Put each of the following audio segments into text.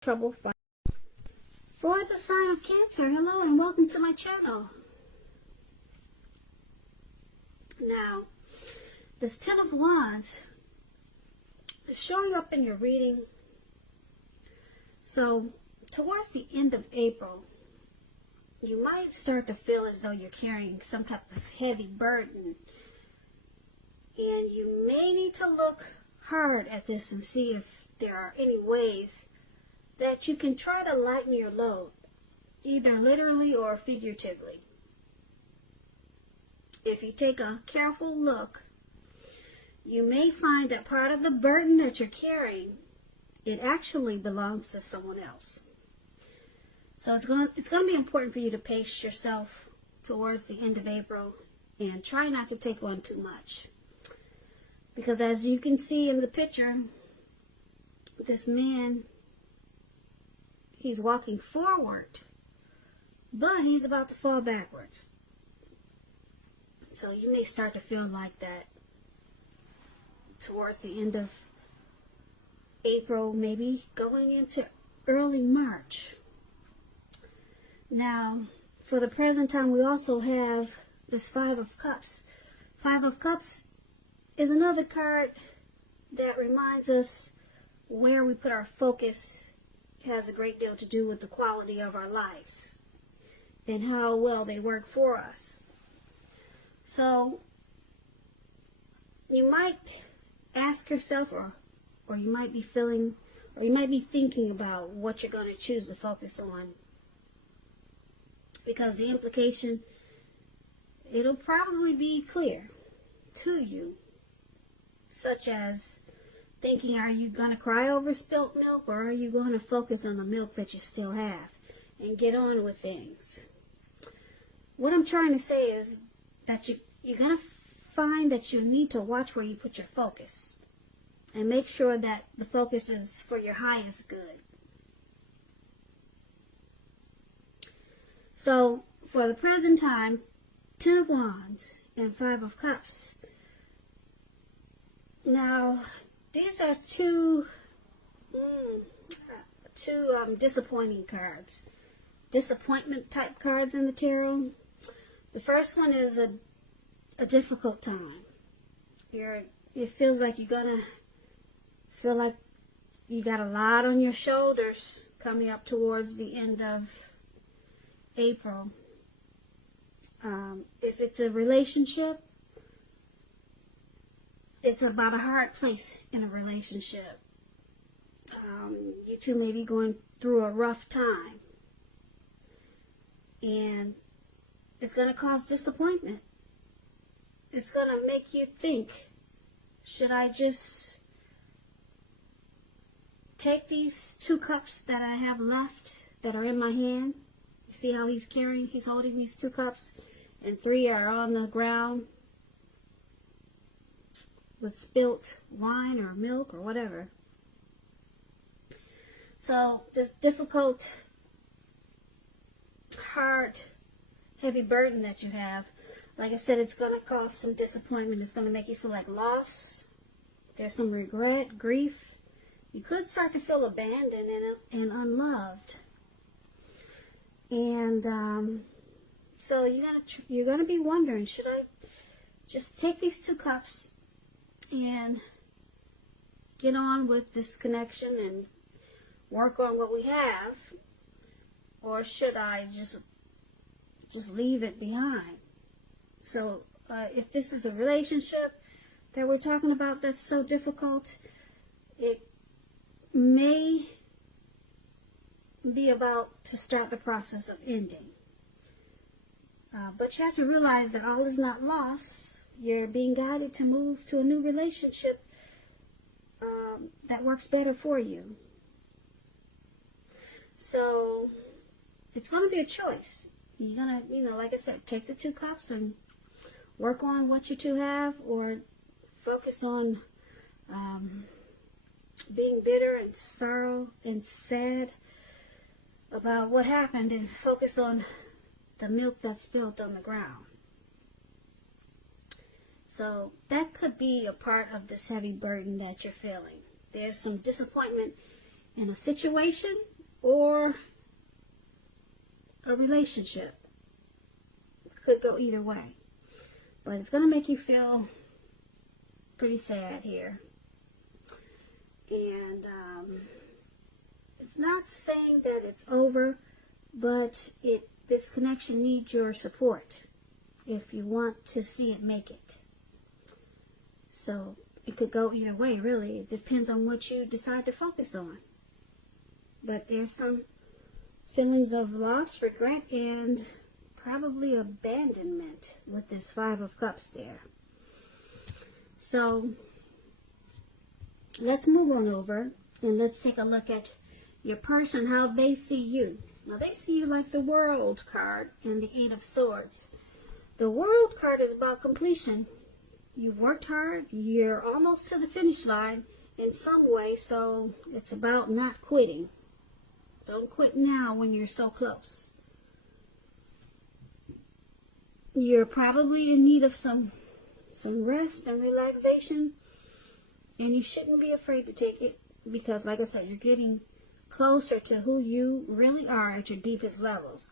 trouble finding. For the sign of Cancer, hello and welcome to my channel. Now, this Ten of Wands is showing up in your reading. So, towards the end of April, you might start to feel as though you're carrying some type of heavy burden. And you may need to look hard at this and see if there are any ways that you can try to lighten your load, either literally or figuratively. If you take a careful look, you may find that part of the burden that you're carrying, it actually belongs to someone else. So it's going to be important for you to pace yourself towards the end of April and try not to take on too much. Because as you can see in the picture, this man, he's walking forward, but he's about to fall backwards. So you may start to feel like that towards the end of April, maybe going into early March. Now, for the present time, we also have this Five of Cups. Five of Cups is another card that reminds us where we put our focus has a great deal to do with the quality of our lives and how well they work for us. So you might ask yourself, or you might be feeling, or you might be thinking about what you're going to choose to focus on, because the implication, it'll probably be clear to you, such as thinking, are you going to cry over spilt milk, or are you going to focus on the milk that you still have and get on with things? What I'm trying to say is that you're going to find that you need to watch where you put your focus and make sure that the focus is for your highest good. So for the present time, Ten of Wands and Five of Cups. Now, these are two disappointing cards. Disappointment type cards in the tarot. The first one is a difficult time. It feels like you're gonna feel like you got a lot on your shoulders coming up towards the end of April. If it's a relationship, it's about a hard place in a relationship. You two may be going through a rough time, and it's going to cause disappointment. It's going to make you think, should I just take these two cups that I have left that are in my hand? You see how he's holding these two cups, and three are on the ground with spilt wine or milk or whatever. So this difficult, hard, heavy burden that you have, like I said, it's going to cause some disappointment. It's going to make you feel like loss. There's some regret, grief. You could start to feel abandoned and unloved. And so you're gonna be wondering, should I just take these two cups and get on with this connection and work on what we have, or should I just leave it behind? So if this is a relationship that we're talking about that's so difficult, it may be about to start the process of ending. But you have to realize that all is not lost. You're being guided to move to a new relationship that works better for you. So it's going to be a choice. You're going to, like I said, take the two cups and work on what you two have, or focus on being bitter and sorrow and sad about what happened, and focus on the milk that's spilled on the ground. So that could be a part of this heavy burden that you're feeling. There's some disappointment in a situation or a relationship. Could go either way. But it's going to make you feel pretty sad here. And it's not saying that it's over, but this connection needs your support if you want to see it make it. So it could go either way, really. It depends on what you decide to focus on. But there's some feelings of loss, regret, and probably abandonment with this Five of Cups there. So let's move on over and let's take a look at your person, how they see you. Now they see you like the World card and the Eight of Swords. The World card is about completion. You've worked hard, you're almost to the finish line in some way, so it's about not quitting. Don't quit now when you're so close. You're probably in need of some rest and relaxation, and you shouldn't be afraid to take it because, like I said, you're getting closer to who you really are at your deepest levels.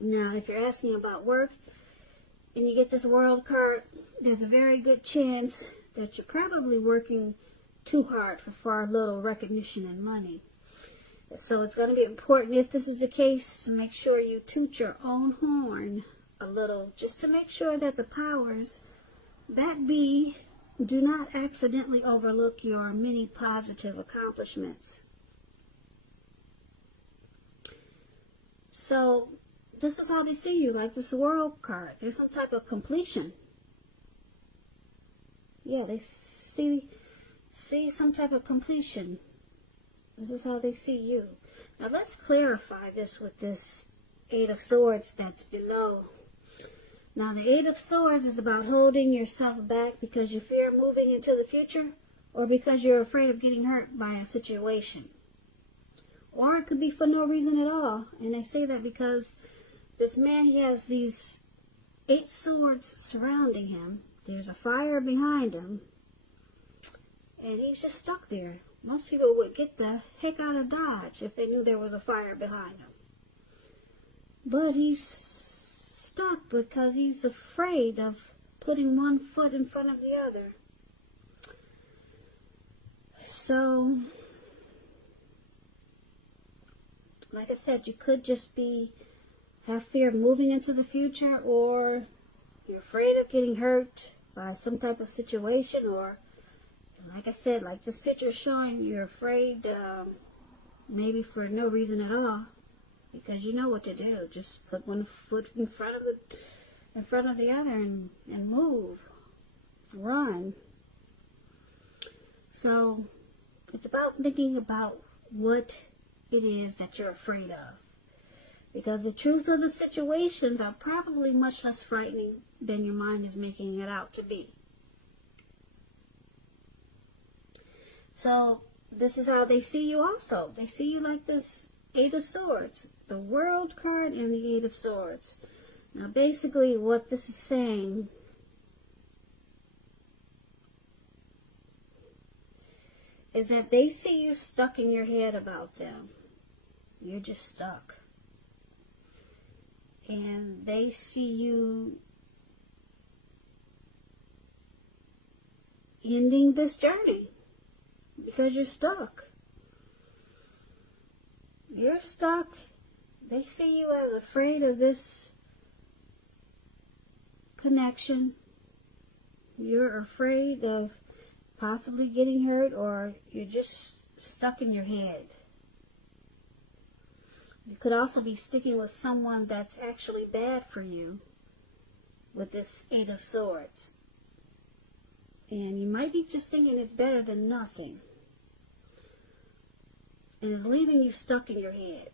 Now, if you're asking about work and you get this World card, there's a very good chance that you're probably working too hard for far little recognition and money. So it's going to be important, if this is the case, to make sure you toot your own horn a little, just to make sure that the powers that be do not accidentally overlook your many positive accomplishments. So this is how they see you, like this World card. There's some type of completion. Yeah, they see some type of completion. This is how they see you. Now let's clarify this with this Eight of Swords that's below. Now the Eight of Swords is about holding yourself back because you fear moving into the future, or because you're afraid of getting hurt by a situation. Or it could be for no reason at all. And I say that because this man, he has these 8 swords surrounding him. There's a fire behind him. And he's just stuck there. Most people would get the heck out of Dodge if they knew there was a fire behind him. But he's stuck because he's afraid of putting one foot in front of the other. So, like I said, you could just have fear of moving into the future, or you're afraid of getting hurt by some type of situation, or like I said, like this picture is showing, you're afraid maybe for no reason at all, because you know what to do. Just put one foot in front of the other and move, run. So it's about thinking about what it is that you're afraid of, because the truth of the situations are probably much less frightening than your mind is making it out to be. So this is how they see you also. They see you like this Eight of Swords, the World card and the Eight of Swords. Now basically what this is saying is that they see you stuck in your head about them. You're just stuck. And they see you ending this journey because you're stuck. You're stuck. They see you as afraid of this connection. You're afraid of possibly getting hurt, or you're just stuck in your head. You could also be sticking with someone that's actually bad for you with this Eight of Swords. And you might be just thinking it's better than nothing. And it's leaving you stuck in your head.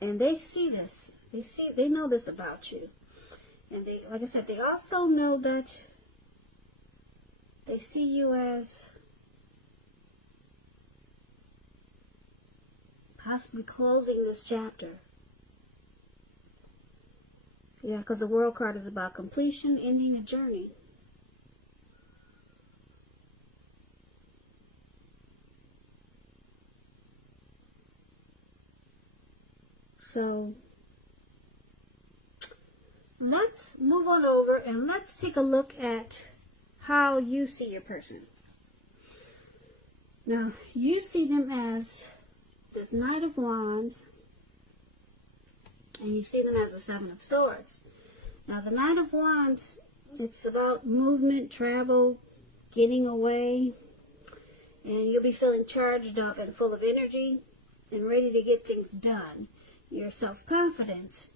And they see this. They know this about you. And they, like I said, they also know that they see you as possibly closing this chapter. Yeah, because the World card is about completion, ending a journey. So let's move on over and let's take a look at how you see your person. Now, you see them as this Knight of Wands, and you see them as the Seven of Swords. Now, the Knight of Wands, it's about movement, travel, getting away, and you'll be feeling charged up and full of energy and ready to get things done. Your self-confidence,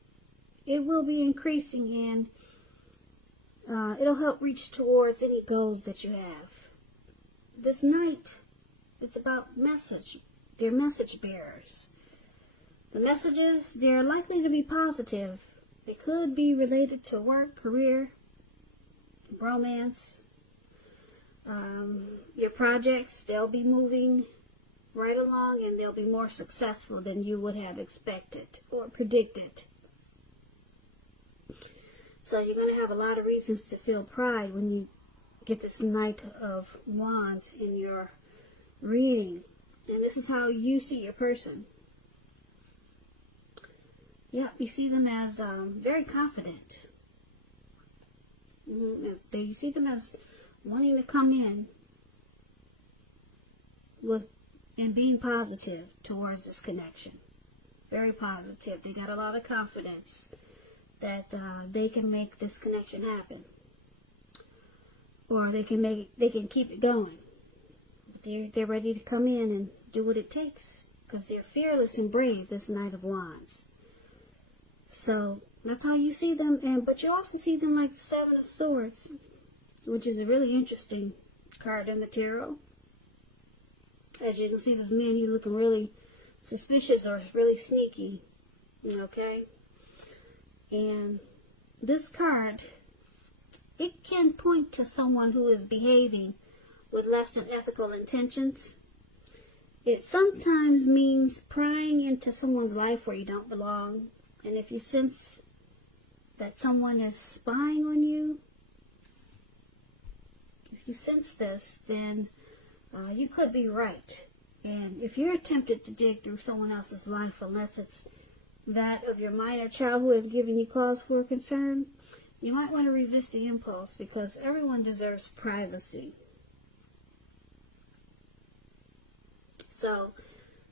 it will be increasing, and it'll help reach towards any goals that you have. This Knight, it's about message. They're message bearers. The messages, they're likely to be positive. They could be related to work, career, romance, your projects. They'll be moving right along, and they'll be more successful than you would have expected or predicted. So you're going to have a lot of reasons to feel pride when you get this Knight of Wands in your reading. And this is how you see your person. Yeah, you see them as very confident. You see them as wanting to come in with and being positive towards this connection. Very positive. They got a lot of confidence that they can make this connection happen, or they can keep it going. They're ready to come in and do what it takes, because they're fearless and brave, this Knight of Wands. So that's how you see them, but you also see them like the Seven of Swords, which is a really interesting card in the tarot. As you can see, this man, he's looking really suspicious or really sneaky, okay? And this card, it can point to someone who is behaving with less than ethical intentions. It sometimes means prying into someone's life where you don't belong. And if you sense that someone is spying on you, if you sense this, then you could be right. And if you're tempted to dig through someone else's life, unless it's that of your minor child who has given you cause for concern, you might want to resist the impulse, because everyone deserves privacy. So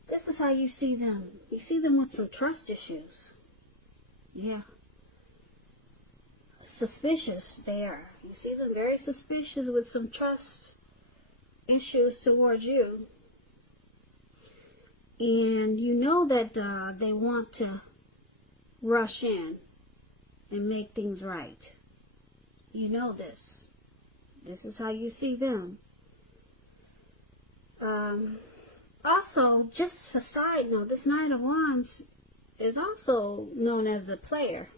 this is how you see them. You see them with some trust issues. Yeah. Suspicious they are. You see them very suspicious with some trust issues towards you. And you know that they want to rush in and make things right. You know this. This is how you see them. Also, just a side note, this Knight of Wands is also known as a player.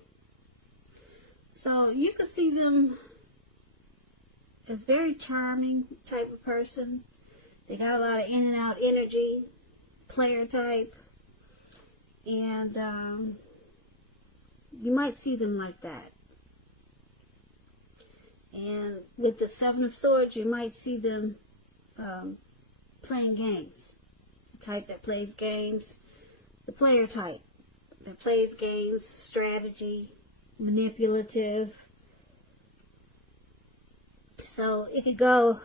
So you could see them as very charming type of person. They got a lot of in and out energy, player type. And you might see them like that. And with the Seven of Swords, you might see them playing games. The type that plays games, the player type that plays games, strategy, manipulative. So it could go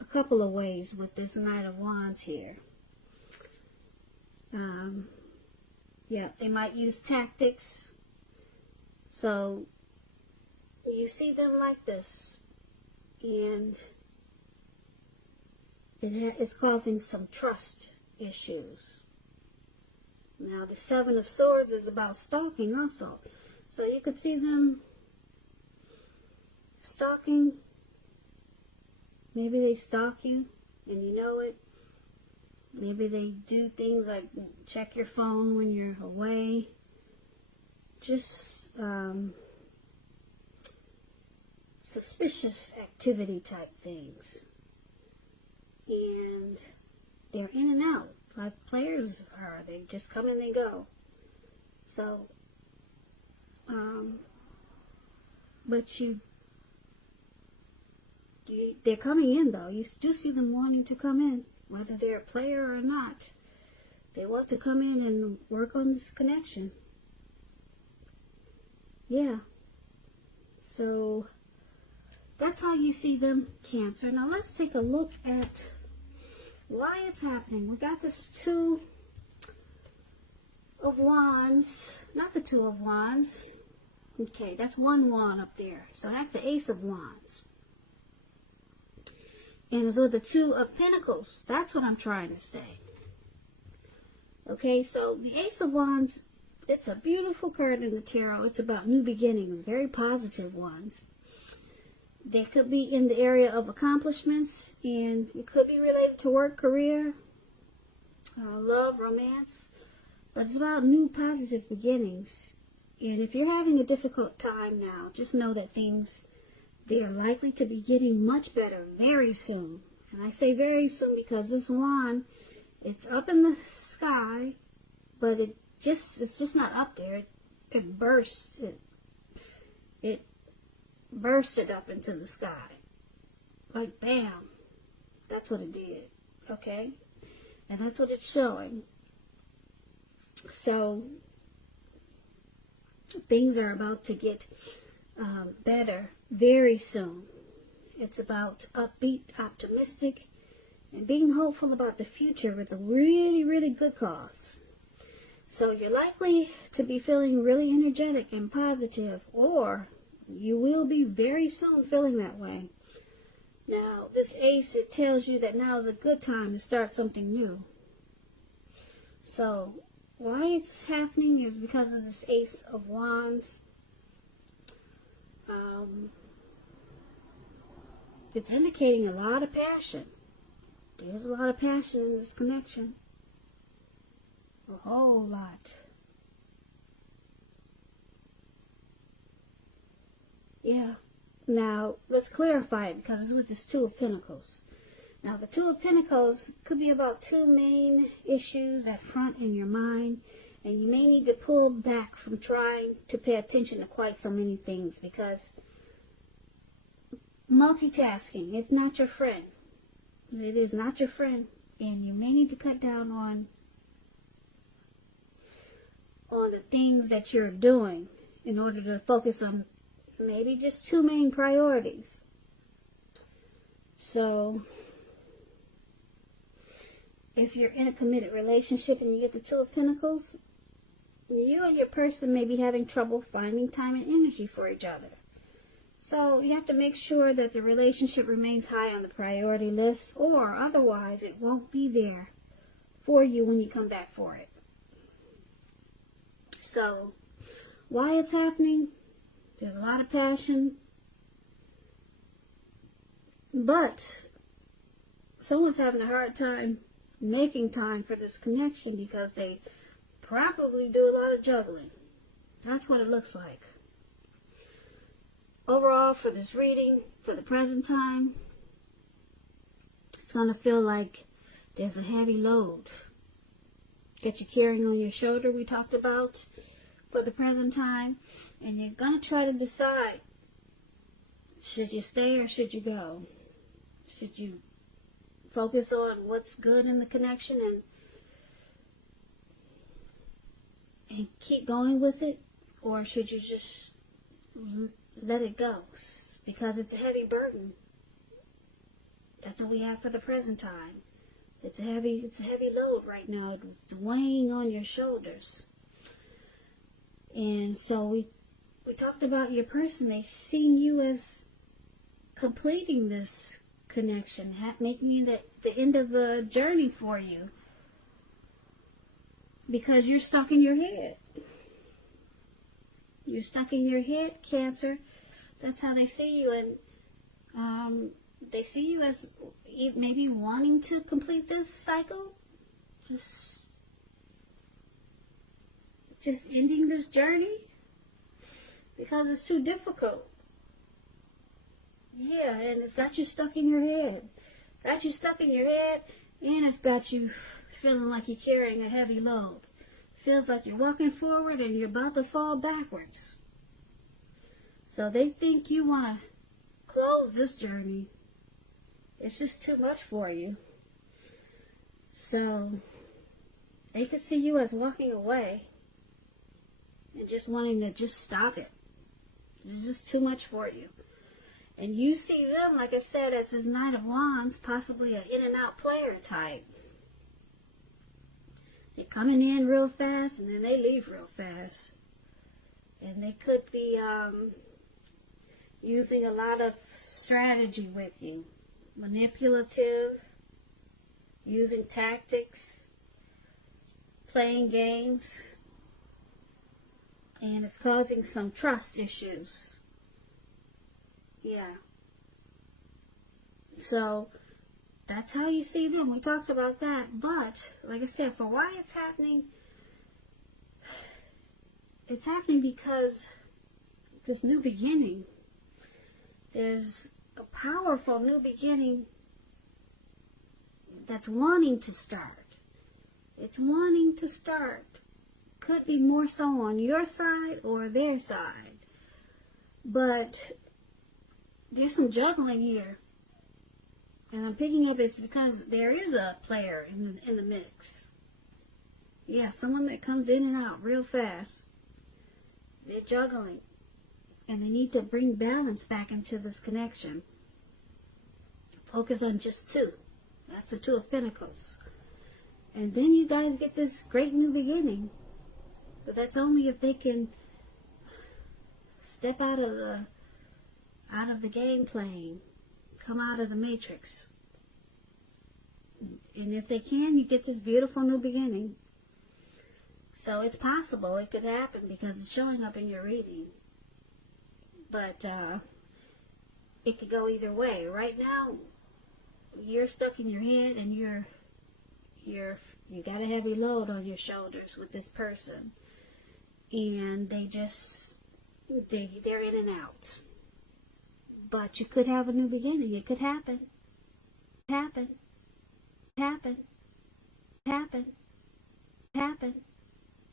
a couple of ways with this Knight of Wands here. Yeah, they might use tactics. So you see them like this, and it's causing some trust issues. Now the Seven of Swords is about stalking also. So you could see them stalking. Maybe they stalk you and you know it. Maybe they do things like check your phone when you're away. Just suspicious activity type things. And they're in and out. Like players are. They just come and they go. So, but they're coming in though. You do see them wanting to come in, whether they're a player or not. They want to come in and work on this connection. Yeah. So that's how you see them, Cancer. Now let's take a look at why it's happening. We got this Two of Wands, not the Two of Wands. Okay, that's one wand up there. So that's the Ace of Wands. And it's with the Two of Pentacles. That's what I'm trying to say. Okay, so the Ace of Wands, it's a beautiful card in the tarot. It's about new beginnings, very positive ones. They could be in the area of accomplishments, and it could be related to work, career, love, romance. But it's about new positive beginnings. And if you're having a difficult time now, just know that they are likely to be getting much better very soon. And I say very soon because this wand, it's up in the sky, but it's just not up there. It bursts. It bursted up into the sky. Like bam. That's what it did. Okay? And that's what it's showing. So things are about to get better very soon. It's about upbeat, optimistic, and being hopeful about the future with a really, really good cause. So you're likely to be feeling really energetic and positive, or you will be very soon feeling that way. Now, this ace, it tells you that now is a good time to start something new. So why it's happening is because of this Ace of Wands. It's indicating a lot of passion. There's a lot of passion in this connection. A whole lot. Yeah. Now, let's clarify it because it's with this Two of Pentacles. Now, the Two of Pentacles could be about two main issues at front in your mind, and you may need to pull back from trying to pay attention to quite so many things because multitasking, it's not your friend. It is not your friend, and you may need to cut down on the things that you're doing in order to focus on maybe just two main priorities. So if you're in a committed relationship and you get the Two of Pentacles, you and your person may be having trouble finding time and energy for each other. So you have to make sure that the relationship remains high on the priority list, or otherwise it won't be there for you when you come back for it. So why it's happening? There's a lot of passion, but someone's having a hard time making time for this connection because they probably do a lot of juggling. That's what it looks like. Overall, for this reading, for the present time, it's going to feel like there's a heavy load that you're carrying on your shoulder, we talked about, for the present time. And you're going to try to decide, should you stay or should you go? Should you focus on what's good in the connection and keep going with it? Or should you just let it go? Because it's a heavy burden. That's what we have for the present time. It's a heavy load right now. It's weighing on your shoulders. And so we talked about your person. They see you as completing this connection, making it the end of the journey for you, because you're stuck in your head. You're stuck in your head, Cancer. That's how they see you, and they see you as maybe wanting to complete this cycle, just ending this journey because it's too difficult. Yeah, and it's got you stuck in your head. Got you stuck in your head, and it's got you feeling like you're carrying a heavy load. Feels like you're walking forward and you're about to fall backwards. So they think you want to close this journey. It's just too much for you. So they could see you as walking away and just wanting to just stop it. It's just too much for you. And you see them, like I said, as this Knight of Wands, possibly an in and out player type. They're coming in real fast and then they leave real fast. And they could be using a lot of strategy with you. Manipulative, using tactics, playing games. And it's causing some trust issues. Yeah. So, that's how you see them. We talked about that. But, like I said, for why it's happening because this new beginning. There's a powerful new beginning that's wanting to start. It's wanting to start. Could be more so on your side or their side. But there's some juggling here. And I'm picking up it's because there is a player in the mix. Yeah, someone that comes in and out real fast. They're juggling. And they need to bring balance back into this connection. Focus on just two. That's the Two of Pentacles. And then you guys get this great new beginning. But that's only if they can step out of the game playing. Come out of the matrix. And if they can, you get this beautiful new beginning. So it's possible it could happen because it's showing up in your reading. But it could go either way. Right now, you're stuck in your head and you got a heavy load on your shoulders with this person. And they're in and out. But you could have a new beginning. It could happen. Happen.